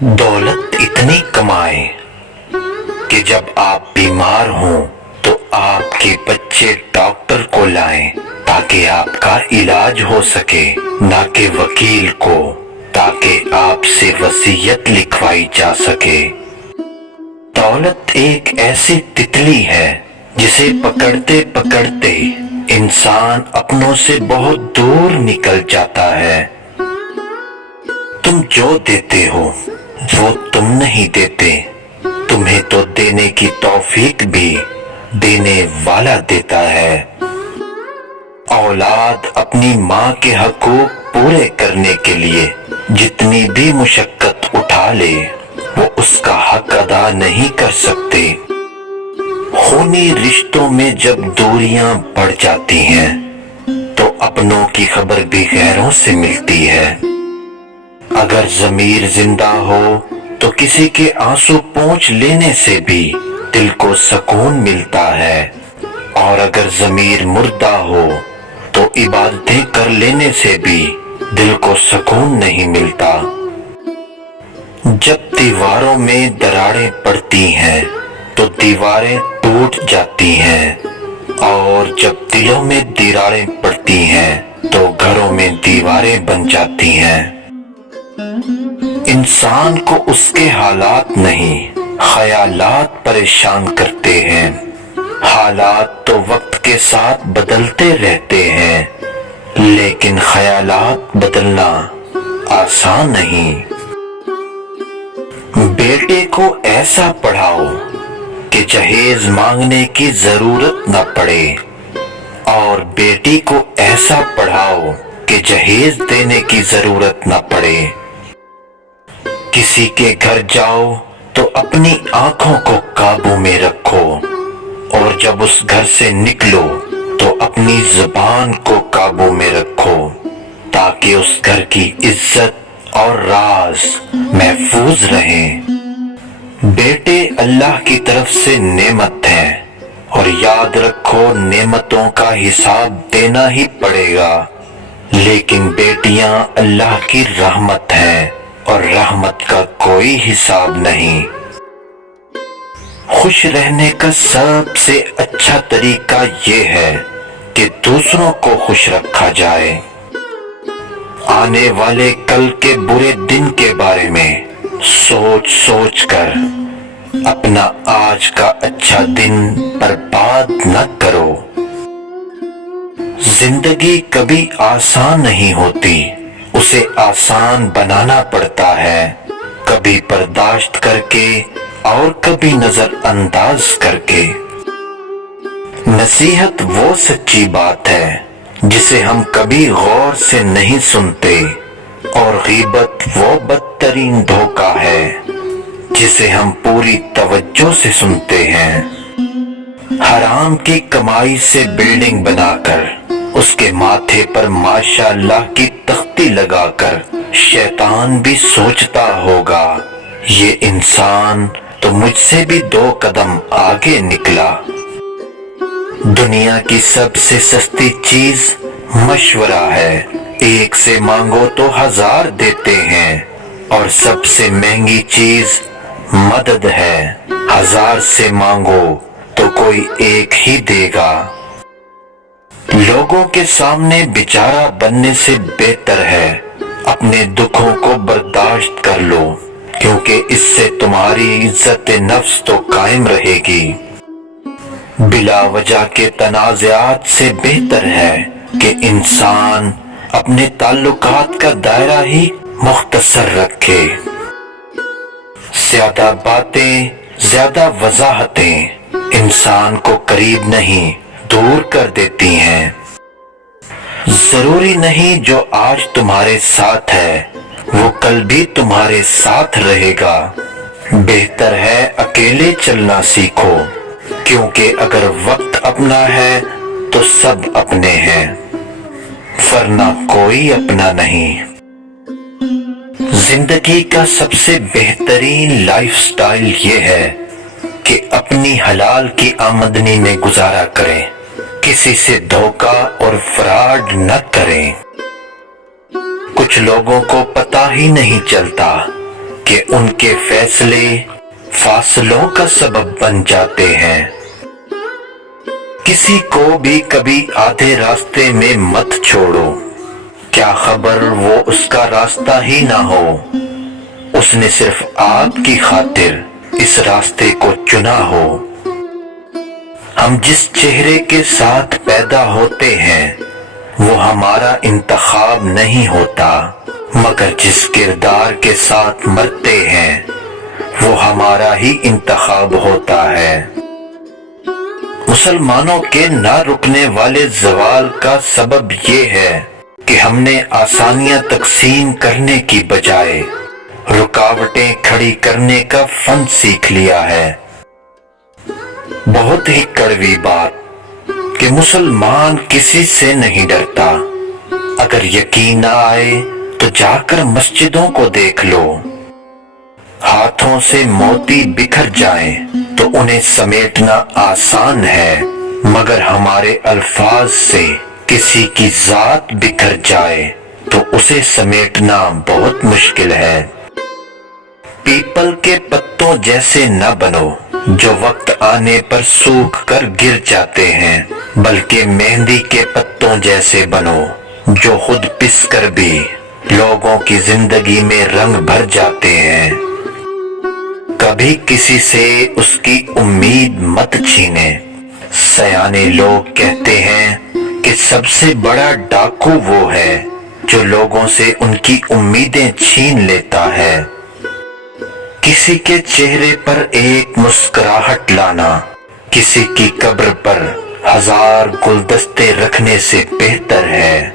दौलत इतनी कमाएं कि जब आप बीमार हों तो आपके बच्चे डॉक्टर को लाएं ताकि आपका इलाज हो सके, ना कि वकील को, ताकि आपसे वसीयत लिखवाई जा सके। दौलत एक ऐसी तितली है जिसे पकड़ते पकड़ते इंसान अपनों से बहुत दूर निकल जाता है। तुम जो देते हो वो तुम नहीं देते, तुम्हें तो देने की तौफीक भी देने वाला देता है। औलाद अपनी माँ के हकूक पूरे करने के लिए जितनी भी मुशक्कत उठा ले वो उसका हक अदा नहीं कर सकते। खूनी रिश्तों में जब दूरियां बढ़ जाती हैं तो अपनों की खबर भी गैरों से मिलती है। अगर ज़मीर जिंदा हो तो किसी के आंसू पोंछ लेने से भी दिल को सुकून मिलता है, और अगर ज़मीर मुर्दा हो तो इबादतें कर लेने से भी दिल को सुकून नहीं मिलता। जब दीवारों में दरारें पड़ती हैं तो दीवारें टूट जाती हैं, और जब दिलों में दीवारें पड़ती हैं तो घरों में दीवारें बन जाती हैं। इंसान को उसके हालात नहीं, ख्यालात परेशान करते हैं। हालात तो वक्त के साथ बदलते रहते हैं, लेकिन ख्यालात बदलना आसान नहीं। बेटे को ऐसा पढ़ाओ कि जहेज मांगने की जरूरत न पड़े, और बेटी को ऐसा पढ़ाओ कि जहेज देने की जरूरत न पड़े। किसी के घर जाओ तो अपनी आंखों को काबू में रखो, और जब उस घर से निकलो तो अपनी जुबान को काबू में रखो, ताकि उस घर की इज्जत और राज महफूज रहें। बेटे अल्लाह की तरफ से नेमत है, और याद रखो नेमतों का हिसाब देना ही पड़ेगा, लेकिन बेटियां अल्लाह की रहमत हैं और रहमत का कोई हिसाब नहीं। खुश रहने का सबसे अच्छा तरीका ये है कि दूसरों को खुश रखा जाए। आने वाले कल के बुरे दिन के बारे में सोच सोच कर अपना आज का अच्छा दिन बर्बाद न करो। जिंदगी कभी आसान नहीं होती, उसे आसान बनाना पड़ता है, कभी बर्दाश्त करके और कभी नजरअंदाज करके। नसीहत वो सच्ची बात है जिसे हम कभी गौर से नहीं सुनते, और गीबत वो बदतरीन धोखा है जिसे हम पूरी तवज्जो से सुनते हैं। हराम की कमाई से बिल्डिंग बनाकर उसके माथे पर माशाअल्लाह की तख्ती लगाकर शैतान भी सोचता होगा, ये इंसान तो मुझसे भी 2 कदम आगे निकला। दुनिया की सबसे सस्ती चीज मशवरा है, एक से मांगो तो 1000 देते हैं, और सबसे महंगी चीज मदद है, 1000 से मांगो तो कोई एक ही देगा। लोगों के सामने बेचारा बनने से बेहतर है अपने दुखों को बर्दाश्त कर लो, क्योंकि इससे तुम्हारी इज्जत नफ्स तो कायम रहेगी। बिला वजह के तनाज़ात से बेहतर है कि इंसान अपने ताल्लुकात का दायरा ही मुख्तसर रखे। ज्यादा बातें, ज्यादा वजाहतें इंसान को करीब नहीं दूर कर देती हैं। जरूरी नहीं जो आज तुम्हारे साथ है वो कल भी तुम्हारे साथ रहेगा। बेहतर है अकेले चलना सीखो, क्योंकि अगर वक्त अपना है तो सब अपने हैं, वरना कोई अपना नहीं। जिंदगी का सबसे बेहतरीन लाइफस्टाइल ये है कि अपनी हलाल की आमदनी में गुजारा करें, किसी से धोखा और फ्रॉड न करें। कुछ लोगों को पता ही नहीं चलता کہ ان کے فیصلے فاصلوں کا سبب بن جاتے ہیں۔ کسی کو بھی کبھی آدھے راستے میں مت چھوڑو، کیا خبر وہ اس کا راستہ ہی نہ ہو، اس نے صرف آپ کی خاطر اس راستے کو چنا ہو۔ ہم جس چہرے کے ساتھ پیدا ہوتے ہیں وہ ہمارا انتخاب نہیں ہوتا، مگر جس کردار کے ساتھ مرتے ہیں وہ ہمارا ہی انتخاب ہوتا ہے۔ مسلمانوں کے نہ رکنے والے زوال کا سبب یہ ہے کہ ہم نے آسانیاں تقسیم کرنے کی بجائے رکاوٹیں کھڑی کرنے کا فن سیکھ لیا ہے۔ بہت ہی کڑوی بات کہ مسلمان کسی سے نہیں ڈرتا۔ اگر یقین نہ آئے تو جا کر مسجدوں کو دیکھ لو، ہاتھوں سے موتی بکھر جائیں تو انہیں سمیٹنا آسان ہے، مگر ہمارے الفاظ سے کسی کی ذات بکھر جائے تو اسے سمیٹنا بہت مشکل ہے۔ پیپل کے پتوں جیسے نہ بنو جو وقت آنے پر سوکھ کر گر جاتے ہیں، بلکہ مہندی کے پتوں جیسے بنو جو خود پس کر بھی لوگوں کی زندگی میں رنگ بھر جاتے ہیں۔ کبھی کسی سے اس کی امید مت چھینے۔ سیانے لوگ کہتے ہیں کہ سب سے بڑا ڈاکو وہ ہے جو لوگوں سے ان کی امیدیں چھین لیتا ہے۔ کسی کے چہرے پر ایک مسکراہٹ لانا کسی کی قبر پر 1000 گلدستے رکھنے سے بہتر ہے۔